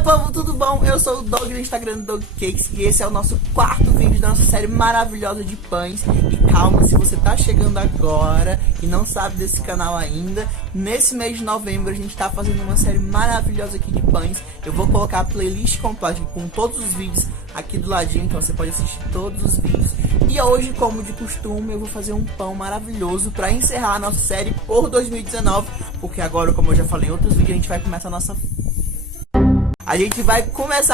meu povo, tudo bom? Eu sou o Dog do Instagram do Dog Cakes e esse é o nosso quarto vídeo da nossa série maravilhosa de pães. E calma, se você tá chegando agora e não sabe desse canal ainda, nesse mês de novembro a gente tá fazendo uma série maravilhosa aqui de pães. Eu vou colocar a playlist completa com todos os vídeos aqui do ladinho, então você pode assistir todos os vídeos. E hoje, como de costume, eu vou fazer um pão maravilhoso para encerrar a nossa série por 2019, porque agora, como eu já falei em outros vídeos, a gente vai começar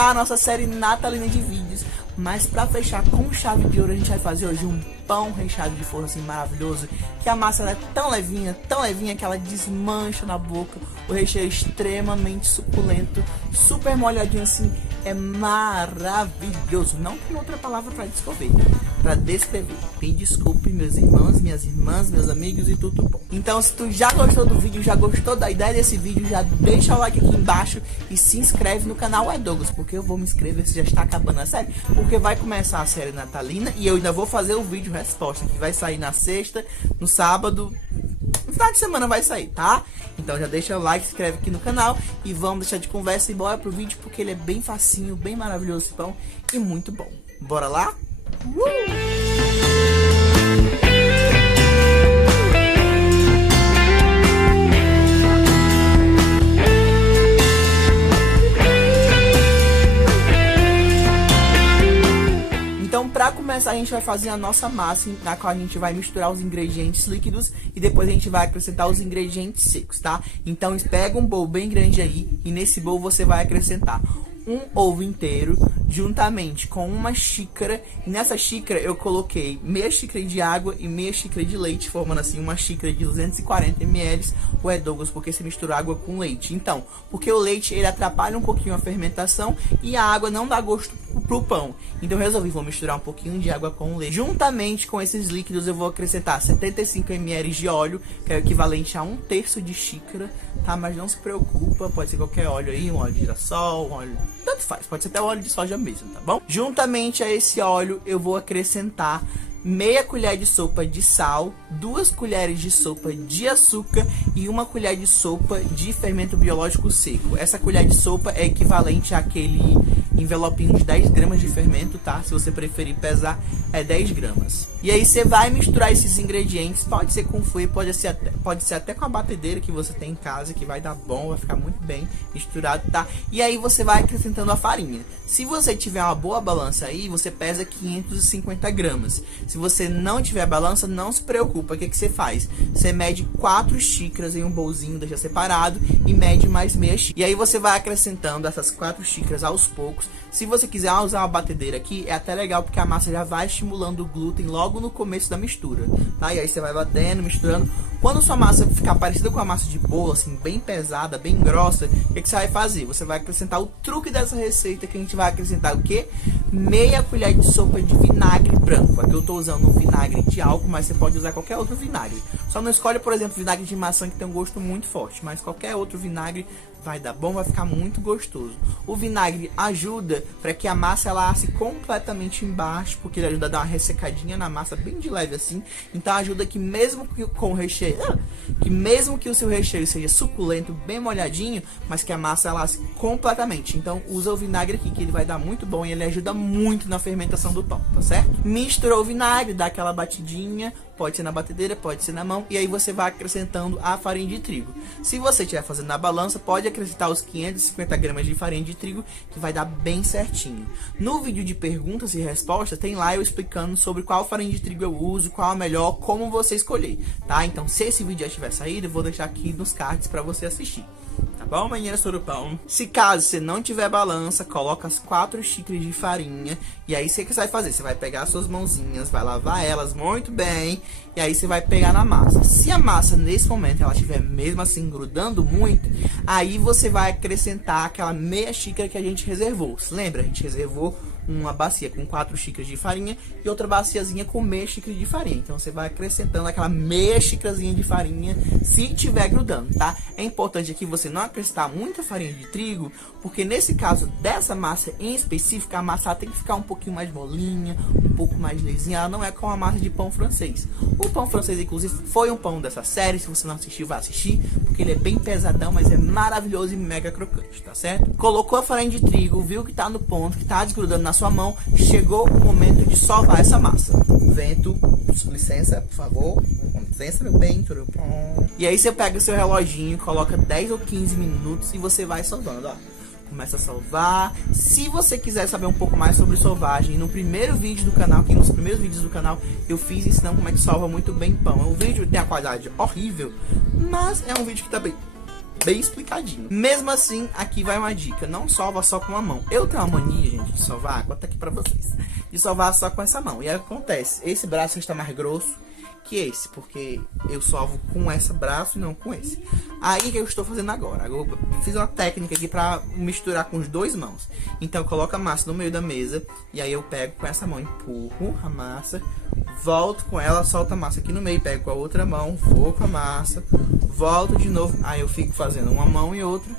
a nossa série natalina de vídeos. Mas para fechar com chave de ouro, a gente vai fazer hoje um pão recheado de forno assim maravilhoso, que a massa é tão levinha que ela desmancha na boca. O recheio é extremamente suculento, super molhadinho assim, é maravilhoso. Não tem outra palavra para descrever. Me desculpe, meus irmãos, minhas irmãs, meus amigos e tudo bom. Então, se tu já gostou do vídeo, já gostou da ideia desse vídeo, já deixa o like aqui embaixo e se inscreve no canal Douglas, porque eu vou me inscrever se já está acabando a série, porque vai começar a série natalina e eu ainda vou fazer o vídeo resposta, que vai sair na sexta, no sábado, no final de semana vai sair, tá? Então já deixa o like, se inscreve aqui no canal e vamos deixar de conversa e bora pro vídeo, porque ele é bem facinho, bem maravilhoso esse pão e muito bom. Bora lá? Então, para começar, a gente vai fazer a nossa massa, na qual a gente vai misturar os ingredientes líquidos e depois a gente vai acrescentar os ingredientes secos, tá? Então, pega um bowl bem grande aí e nesse bowl você vai acrescentar um ovo inteiro juntamente com uma xícara, e nessa xícara eu coloquei meia xícara de água e meia xícara de leite, formando assim uma xícara de 240 ml. Ué, Douglas, porque você mistura água com leite? Então, porque o leite ele atrapalha um pouquinho a fermentação e a água não dá gosto pro pão. Então eu resolvi, vou misturar um pouquinho de água com leite. Juntamente com esses líquidos eu vou acrescentar 75 ml de óleo, que é o equivalente a 1/3 de xícara, tá? Mas não se preocupa, pode ser qualquer óleo aí, um óleo de girassol, um óleo... tanto faz, pode ser até óleo de soja mesmo, tá bom? Juntamente a esse óleo eu vou acrescentar meia colher de sopa de sal, 2 colheres de sopa de açúcar e 1 colher de sopa de fermento biológico seco. Essa colher de sopa é equivalente àquele envelopinho de 10 gramas de fermento, tá? Se você preferir pesar, é 10 gramas. E aí você vai misturar esses ingredientes, pode ser com fouet, pode ser até com a batedeira que você tem em casa, que vai dar bom, vai ficar muito bem misturado, tá? E aí você vai acrescentando a farinha. Se você tiver uma boa balança aí, você pesa 550 gramas. Se você não tiver balança, não se preocupa. O que você faz? Você mede 4 xícaras em um bolzinho, deixa separado e mede mais meia xícara. E aí você vai acrescentando essas 4 xícaras aos poucos. Se você quiser usar uma batedeira aqui, é até legal, porque a massa já vai estimulando o glúten logo no começo da mistura, tá? E aí você vai batendo, misturando. Quando sua massa ficar parecida com a massa de bolo, assim, bem pesada, bem grossa, o que você vai fazer? Você vai acrescentar o truque dessa receita, que a gente vai acrescentar o quê? Meia colher de sopa de vinagre branco. Aqui eu tô usando um vinagre de álcool, mas você pode usar qualquer outro vinagre. Só não escolhe, por exemplo, vinagre de maçã, que tem um gosto muito forte, mas qualquer outro vinagre vai dar bom, vai ficar muito gostoso. O vinagre ajuda para que a massa ela asse completamente embaixo, porque ele ajuda a dar uma ressecadinha na massa bem de leve assim. Então ajuda que mesmo que com o recheio, mesmo que o seu recheio seja suculento, bem molhadinho, mas que a massa ela asse completamente. Então usa o vinagre aqui, que ele vai dar muito bom e ele ajuda muito na fermentação do pão, tá certo? Misturou o vinagre, dá aquela batidinha, pode ser na batedeira, pode ser na mão, e aí você vai acrescentando a farinha de trigo. Se você estiver fazendo na balança, pode acrescentar os 550 gramas de farinha de trigo, que vai dar bem certinho. No vídeo de perguntas e respostas, tem lá eu explicando sobre qual farinha de trigo eu uso, qual a melhor, como você escolher, tá? Então, se esse vídeo já tiver saído, eu vou deixar aqui nos cards para você assistir. Tá bom, maninha surupão? Se caso você não tiver balança, coloca as 4 xícaras de farinha. E aí você que vai fazer? Você vai pegar as suas mãozinhas, vai lavar elas muito bem. E aí você vai pegar na massa. Se a massa nesse momento ela estiver mesmo assim grudando muito, aí você vai acrescentar aquela meia xícara que a gente reservou. Se lembra? A gente reservou uma bacia com 4 xícaras de farinha e outra baciazinha com meia xícara de farinha. Então você vai acrescentando aquela meia xícarazinha de farinha se tiver grudando, tá? É importante aqui você não acrescentar muita farinha de trigo, porque nesse caso dessa massa em específico, a massa tem que ficar um pouquinho mais molinha, um pouco mais lisinha. Ela não é como a massa de pão francês. O pão francês, inclusive, foi um pão dessa série. Se você não assistiu, vai assistir, porque ele é bem pesadão, mas é maravilhoso e mega crocante, tá certo? Colocou a farinha de trigo, viu que tá no ponto, que tá desgrudando na sua mão, chegou o momento de sovar essa massa. Vento, licença, por favor. Com licença, meu bem, tudo bom? E aí você pega o seu reloginho, coloca 10 ou 15 minutos e você vai sovando, ó. Começa a sovar. Se você quiser saber um pouco mais sobre sovagem, no primeiro vídeo do canal, aqui nos primeiros vídeos do canal, eu fiz ensinando como é que sova muito bem pão. O vídeo tem a qualidade horrível, mas é um vídeo que tá bem explicadinho. Mesmo assim, aqui vai uma dica: não sova só com a mão. Eu tenho uma mania, gente, de sovar, vou botar aqui pra vocês, de sovar só com essa mão. E aí acontece, esse braço está mais grosso que esse, porque eu sovo com esse braço e não com esse. Aí que eu estou fazendo agora? Eu fiz uma técnica aqui para misturar com os dois mãos. Então eu coloco a massa no meio da mesa e aí eu pego com essa mão, empurro a massa, volto com ela, solto a massa aqui no meio, pego com a outra mão, vou com a massa, volto de novo. Aí eu fico fazendo uma mão e outra.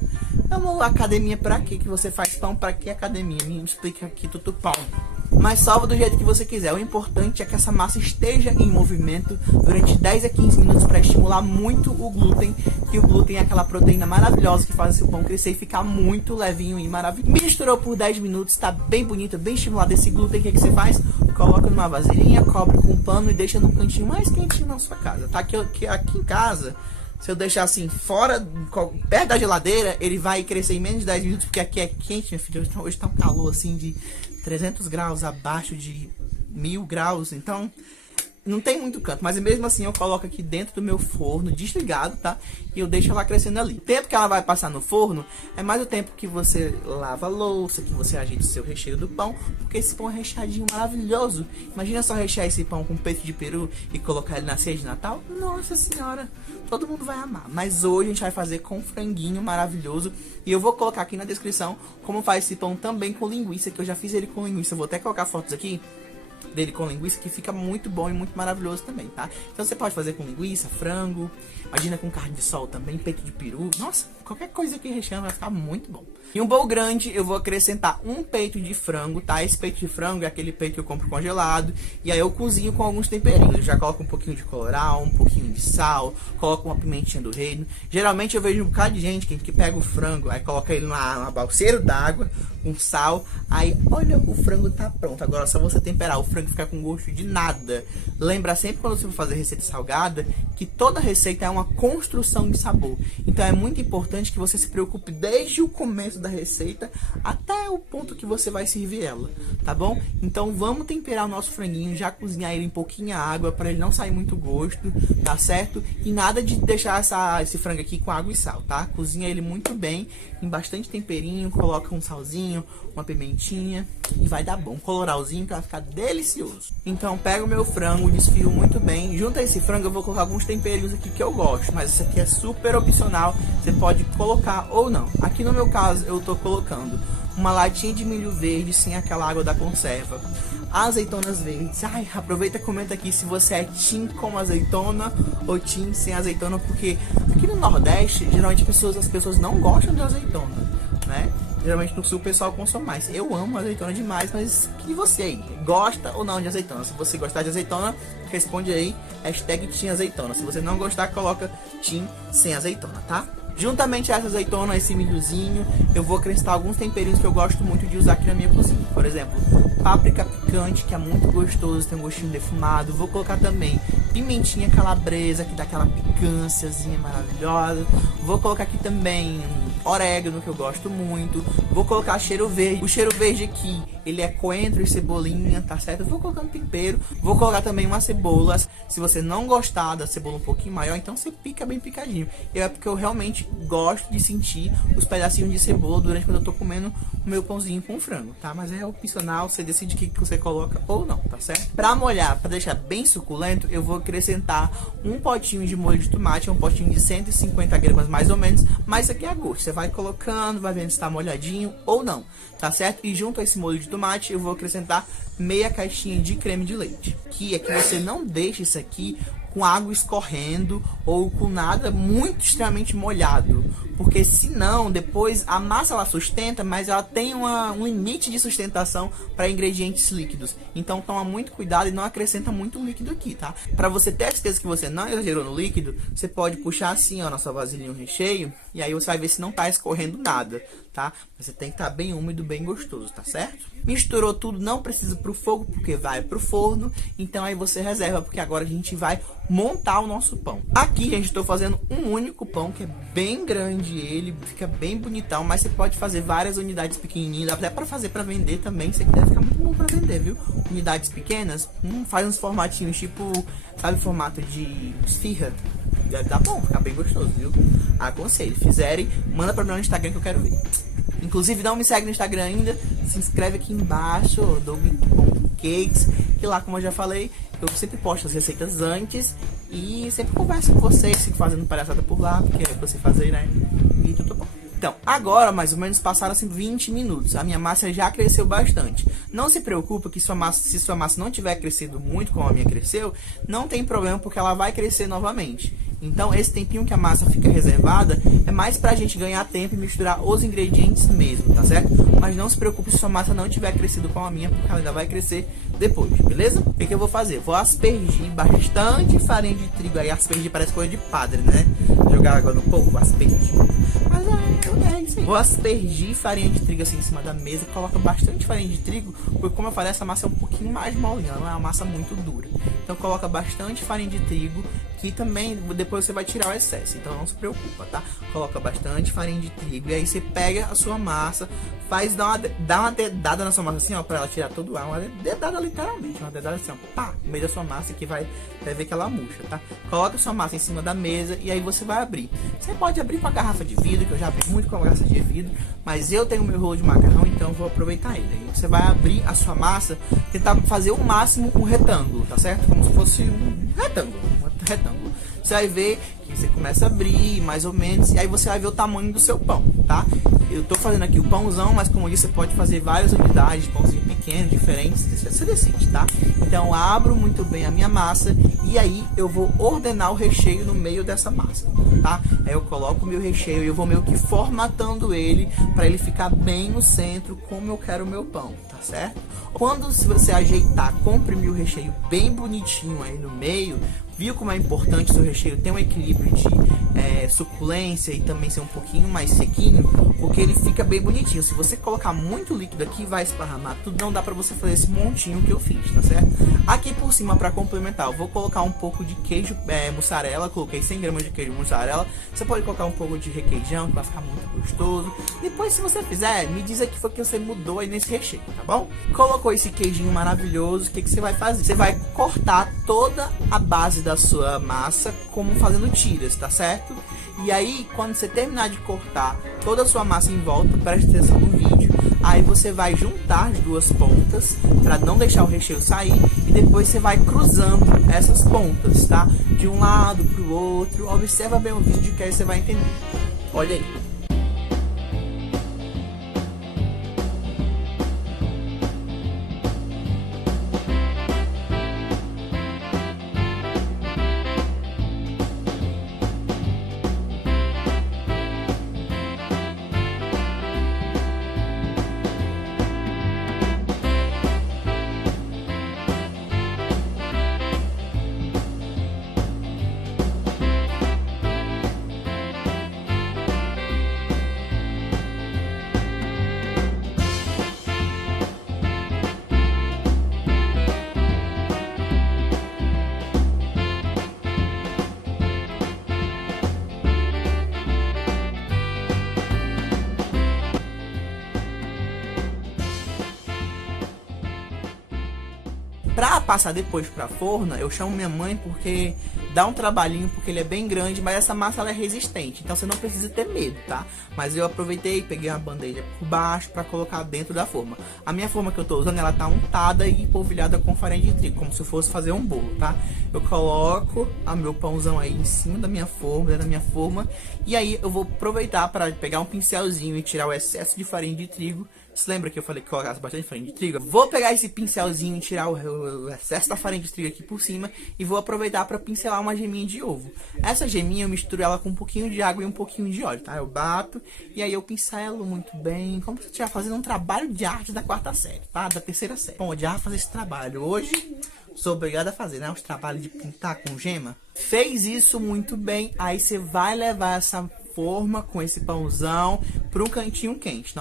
É uma academia pra quê que você faz pão? Pra que academia? Me explica aqui, tudo pão. Mas salva do jeito que você quiser. O importante é que essa massa esteja em movimento durante 10 a 15 minutos para estimular muito o glúten, que o glúten é aquela proteína maravilhosa que faz o seu pão crescer e ficar muito levinho e maravilhoso. Misturou por 10 minutos, está bem bonito, bem estimulado esse glúten. O que você faz? Coloca numa vasilhinha, cobre com um pano e deixa num cantinho mais quentinho na sua casa, tá? Aqui em casa, se eu deixar assim fora, perto da geladeira, ele vai crescer em menos de 10 minutos, porque aqui é quente, minha filha. Hoje tá um calor assim de 300 graus, abaixo de 1000 graus, então não tem muito canto, mas mesmo assim eu coloco aqui dentro do meu forno, desligado, tá? E eu deixo ela crescendo ali. O tempo que ela vai passar no forno é mais o tempo que você lava a louça, que você ajeita o seu recheio do pão, porque esse pão é recheadinho maravilhoso. Imagina só rechear esse pão com peito de peru e colocar ele na ceia de Natal. Nossa senhora, todo mundo vai amar. Mas hoje a gente vai fazer com franguinho maravilhoso, e eu vou colocar aqui na descrição como faz esse pão também com linguiça, que eu já fiz ele com linguiça. Eu vou até colocar fotos aqui dele com linguiça, que fica muito bom e muito maravilhoso também, tá? Então você pode fazer com linguiça, frango, imagina com carne de sol também, peito de peru. Nossa, qualquer coisa que recheando vai ficar muito bom. Em um bowl grande eu vou acrescentar um peito de frango, tá? Esse peito de frango é aquele peito que eu compro congelado, e aí eu cozinho com alguns temperinhos. Eu já coloco um pouquinho de colorau, um pouquinho de sal, coloco uma pimentinha do reino. Geralmente eu vejo um bocado de gente que pega o frango, aí coloca ele numa balseiro d'água com sal, aí olha, o frango tá pronto. Agora é só você temperar, o frango fica com gosto de nada. Lembra sempre, quando você for fazer receita salgada, que toda receita é uma construção de sabor. Então é muito importante que você se preocupe desde o começo da receita até o ponto que você vai servir ela, tá bom? Então vamos temperar o nosso franguinho, já cozinhar ele em pouquinha água para ele não sair muito gosto, tá certo? E nada de deixar esse frango aqui com água e sal, tá? Cozinha ele muito bem, em bastante temperinho, coloca um salzinho, uma pimentinha e vai dar bom. Um colorauzinho que vai ficar delicioso. Então pega o meu frango, desfio muito bem. Junto a esse frango eu vou colocar alguns temperinhos aqui que eu gosto, mas isso aqui é super opcional, você pode colocar ou não. Aqui no meu caso eu tô colocando uma latinha de milho verde sem aquela água da conserva, azeitonas verdes. Ai, aproveita e comenta aqui se você é team com azeitona ou team sem azeitona, porque aqui no Nordeste geralmente as pessoas não gostam de azeitona, né? Geralmente no sul o pessoal consome mais. Eu amo azeitona demais, mas e você aí? Gosta ou não de azeitona? Se você gostar de azeitona, responde aí, hashtag team azeitona. Se você não gostar, coloca team sem azeitona, tá? Juntamente a essa azeitona, esse milhozinho, eu vou acrescentar alguns temperinhos que eu gosto muito de usar aqui na minha cozinha. Por exemplo, páprica picante, que é muito gostoso, tem um gostinho defumado. Vou colocar também pimentinha calabresa, que dá aquela picânciazinha maravilhosa. Vou colocar aqui também orégano, que eu gosto muito. Vou colocar cheiro verde. O cheiro verde aqui, ele é coentro e cebolinha, tá certo? Eu vou colocando tempero. Vou colocar também umas cebolas. Se você não gostar da cebola um pouquinho maior, então você pica bem picadinho. É porque eu realmente gosto de sentir os pedacinhos de cebola durante quando eu tô comendo o meu pãozinho com frango, tá? Mas é opcional, você decide o que você coloca ou não, tá certo? Pra molhar, pra deixar bem suculento, eu vou acrescentar um potinho de molho de tomate, um potinho de 150 gramas mais ou menos, mas isso aqui é a gosto. Você vai colocando, vai vendo se tá molhadinho ou não, tá certo? E junto a esse molho de tomate eu vou acrescentar meia caixinha de creme de leite. Que é que você não deixe isso aqui com água escorrendo ou com nada muito extremamente molhado, porque senão depois a massa ela sustenta, mas ela tem um limite de sustentação para ingredientes líquidos. Então toma muito cuidado e não acrescenta muito líquido aqui, tá? Para você ter certeza que você não exagerou no líquido, você pode puxar assim, ó, na sua vasilhinha o recheio, e aí você vai ver se não tá escorrendo nada, tá? Você tem que estar bem úmido, bem gostoso, tá certo? Misturou tudo, não precisa pro fogo, porque vai pro forno, então aí você reserva, porque agora a gente vai montar o nosso pão. Aqui, gente, estou fazendo um único pão, que é bem grande, ele fica bem bonitão, mas você pode fazer várias unidades pequenininhas, até para fazer para vender também, isso aqui deve ficar muito bom para vender, viu? Unidades pequenas, faz uns formatinhos, tipo, sabe, formato de esfirra, deve dar bom, ficar bem gostoso, viu? Aconselho, fizerem, manda para mim no Instagram que eu quero ver. Inclusive, não me segue no Instagram ainda, se inscreve aqui embaixo, Doug.cakes, que lá, como eu já falei, eu sempre posto as receitas antes e sempre converso com vocês, fico fazendo palhaçada por lá, porque é pra você fazer, né? E tudo bom. Então, agora mais ou menos passaram assim 20 minutos. A minha massa já cresceu bastante. Não se preocupe que se sua massa não tiver crescido muito como a minha cresceu, não tem problema porque ela vai crescer novamente. Então, esse tempinho que a massa fica reservada é mais pra gente ganhar tempo e misturar os ingredientes mesmo, tá certo? Mas não se preocupe se sua massa não tiver crescido como a minha, porque ela ainda vai crescer depois, beleza? O que eu vou fazer? Vou aspergir bastante farinha de trigo aí. Aspergir parece coisa de padre, né? Jogar água no pouco, aspergir. Mas é isso aí. Vou aspergir farinha de trigo assim em cima da mesa. Coloca bastante farinha de trigo, porque como eu falei, essa massa é um pouquinho mais molinha, ela não é uma massa muito dura. Então coloca bastante farinha de trigo, que também depois você vai tirar o excesso, então não se preocupa, tá? Coloca bastante farinha de trigo e aí você pega a sua massa, dá uma dedada na sua massa assim, ó, pra ela tirar todo o ar, uma dedada literalmente, uma dedada assim, ó, pá, no meio da sua massa que vai ver que ela murcha, tá? Coloca a sua massa em cima da mesa e aí você vai abrir. Você pode abrir com a garrafa de vidro, que eu já abri muito com a garrafa de vidro, mas eu tenho meu rolo de macarrão, então eu vou aproveitar ele. Aí você vai abrir a sua massa, tentar fazer o máximo um retângulo, tá certo? Como se fosse um retângulo. Você vai ver que você começa a abrir, mais ou menos, e aí você vai ver o tamanho do seu pão, tá? Eu tô fazendo aqui o pãozão, mas como eu disse, você pode fazer várias unidades, pãozinho pequeno, diferentes, você decide, tá? Então eu abro muito bem a minha massa e aí eu vou ordenar o recheio no meio dessa massa, tá? Aí eu coloco o meu recheio e eu vou meio que formatando ele para ele ficar bem no centro, como eu quero o meu pão, tá certo? Quando você ajeitar, comprimir o recheio bem bonitinho aí no meio, viu como é importante o seu recheio ter um equilíbrio de suculência e também ser um pouquinho mais sequinho, porque ele fica bem bonitinho. Se você colocar muito líquido aqui, vai esparramar tudo, não dá pra você fazer esse montinho que eu fiz, tá certo? Aqui por cima, pra complementar, eu vou colocar um pouco de queijo mussarela, coloquei 100 gramas de queijo mussarela. Você pode colocar um pouco de requeijão, que vai ficar muito gostoso. Depois, se você fizer, me diz aqui foi que você mudou aí nesse recheio, tá bom? Colocou esse queijinho maravilhoso, o que você vai fazer? Você vai cortar toda a base da sua massa como fazendo tiras, tá certo? E aí, quando você terminar de cortar toda a sua massa em volta, preste atenção no vídeo, aí você vai juntar as duas pontas para não deixar o recheio sair e depois você vai cruzando essas pontas, tá? De um lado para o outro. Observa bem o vídeo que aí você vai entender. Olha aí. Pra passar depois pra forno, eu chamo minha mãe porque dá um trabalhinho porque ele é bem grande, mas essa massa ela é resistente, então você não precisa ter medo, tá? Mas eu aproveitei, peguei uma bandeja por baixo para colocar dentro da forma. A minha forma que eu tô usando, ela tá untada e polvilhada com farinha de trigo, como se eu fosse fazer um bolo, tá? Eu coloco o meu pãozão aí em cima da minha forma, dentro da minha forma, e aí eu vou aproveitar para pegar um pincelzinho e tirar o excesso de farinha de trigo. Você lembra que eu falei que colocasse bastante farinha de trigo? Vou pegar esse pincelzinho e tirar o excesso da farinha de trigo aqui por cima e vou aproveitar para pincelar uma geminha de ovo. Essa geminha eu misturo ela com um pouquinho de água e um pouquinho de óleo, tá? Eu bato e aí eu pincelo muito bem, como se eu estivesse fazendo um trabalho de arte da 4ª série, tá? Da 3ª série. Bom, eu já fazer esse trabalho hoje. Sou obrigado a fazer, né? Os trabalhos de pintar com gema. Fez isso muito bem, aí você vai levar essa forma com esse pãozão para um cantinho quente.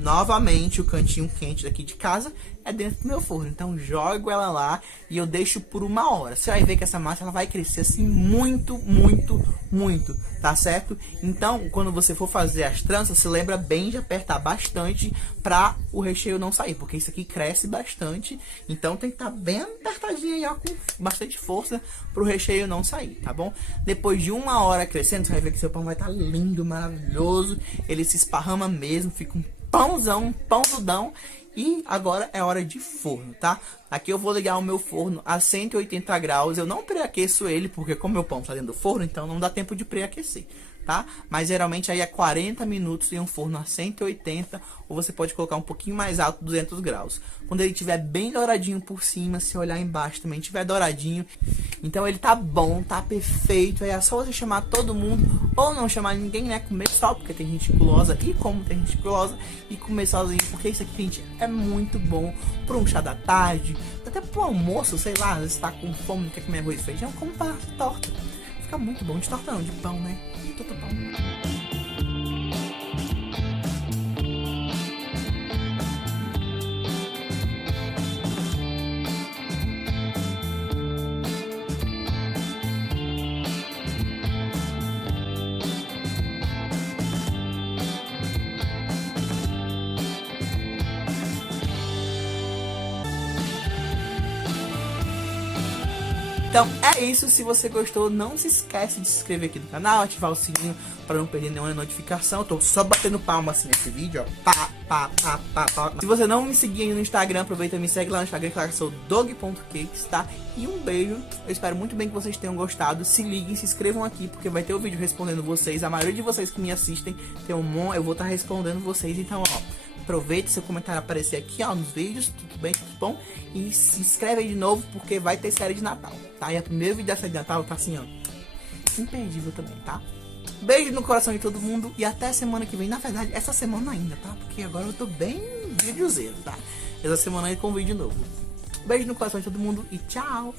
Novamente, o cantinho quente daqui de casa é dentro do meu forno. Então, jogo ela lá e eu deixo por 1 hora. Você vai ver que essa massa ela vai crescer assim muito, muito, muito, tá certo? Então, quando você for fazer as tranças, se lembra bem de apertar bastante para o recheio não sair, porque isso aqui cresce bastante. Então, tem que estar bem apertadinho aí, ó, com bastante força para o recheio não sair, tá bom? Depois de 1 hora crescendo, você vai ver que seu pão vai estar lindo, maravilhoso. Ele se esparrama mesmo, fica um pãozão, um pãozudão. E agora é hora de forno, tá? Aqui eu vou ligar o meu forno a 180 graus. Eu não pré-aqueço ele, porque como meu pão tá dentro do forno, então não dá tempo de pré-aquecer, tá? Mas geralmente aí é 40 minutos em um forno a 180, ou você pode colocar um pouquinho mais alto, 200 graus. Quando ele estiver bem douradinho por cima, se olhar embaixo também estiver douradinho, então ele tá bom, tá perfeito. Aí é só você chamar todo mundo, ou não chamar ninguém, né? Comer só, porque tem gente gulosa, e como tem gente gulosa, e comer sozinho, porque isso aqui, gente, é muito bom para um chá da tarde, até pro almoço, sei lá, às vezes tá com fome, não quer comer arroz e feijão, como para torta. Fica muito bom, de torta não, de pão, né? Todo pão. Então é isso, se você gostou, não se esquece de se inscrever aqui no canal, ativar o sininho para não perder nenhuma notificação. Eu tô só batendo palma assim nesse vídeo, ó. Pá, pá, pá, pá, pá. Se você não me seguir aí no Instagram, aproveita e me segue lá no Instagram, claro que eu sou dog.cakes, tá? E um beijo, eu espero muito bem que vocês tenham gostado. Se liguem, se inscrevam aqui, porque vai ter o vídeo respondendo vocês. A maioria de vocês que me assistem tem um monte, eu vou estar respondendo vocês, então ó. Aproveite seu comentário aparecer aqui, ó, nos vídeos, tudo bem, tudo bom? E se inscreve aí de novo, porque vai ter série de Natal, tá? E a primeira vídeo da série de Natal tá assim, ó, imperdível também, tá? Beijo no coração de todo mundo e até semana que vem. Na verdade, essa semana ainda, tá? Porque agora eu tô bem videozeiro, tá? Essa semana aí com vídeo novo. Beijo no coração de todo mundo e tchau!